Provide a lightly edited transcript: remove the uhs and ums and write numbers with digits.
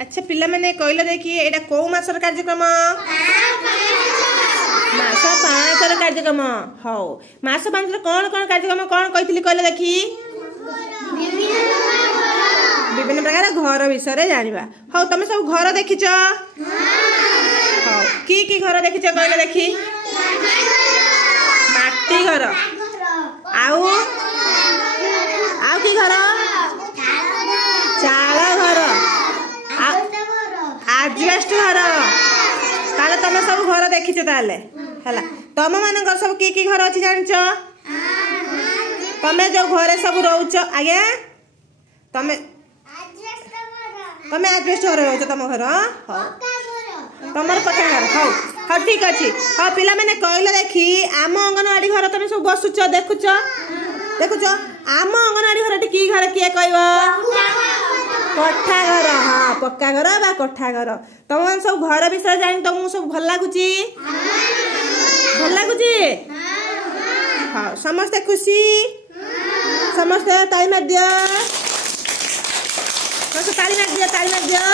अच्छा पिला मैंने कहले देखिए एटा को मासर कार्यक्रम मास 5 र कार्यक्रम हौ मास 5 र कौन कौन कार्यक्रम कौन कहथिली कहले देखी विभिन्न प्रकार घर विषय जानिबा हौ तमे सब घर देखिछ हौ की घर देखिछ कहले देखी माटी घर आउ की घर चाल घर आजबेस्ट घर ताले तमे सब घर देखिछ ताले हला तम मानकर सब की घर अछि जानिछ तमे जो घरे सब रहउछ आगे तमे आजबेस्ट घर रहउछ तम घर हो तमर पक्का घर हो हो ठीक अछि हो पिला माने कहले देखी आम अंगनवाड़ी घर तमे सब बसुछ देखुछ आम अंगनवाड़ी घर की घर किए कहबो कोठा घर हाँ पक्का घर बा कोठा घर तुम सब घर विषय जान तुमको सब भल लगुची हाँ समस्ते खुशी समस्ते ताली मार दियो ताली मार दियो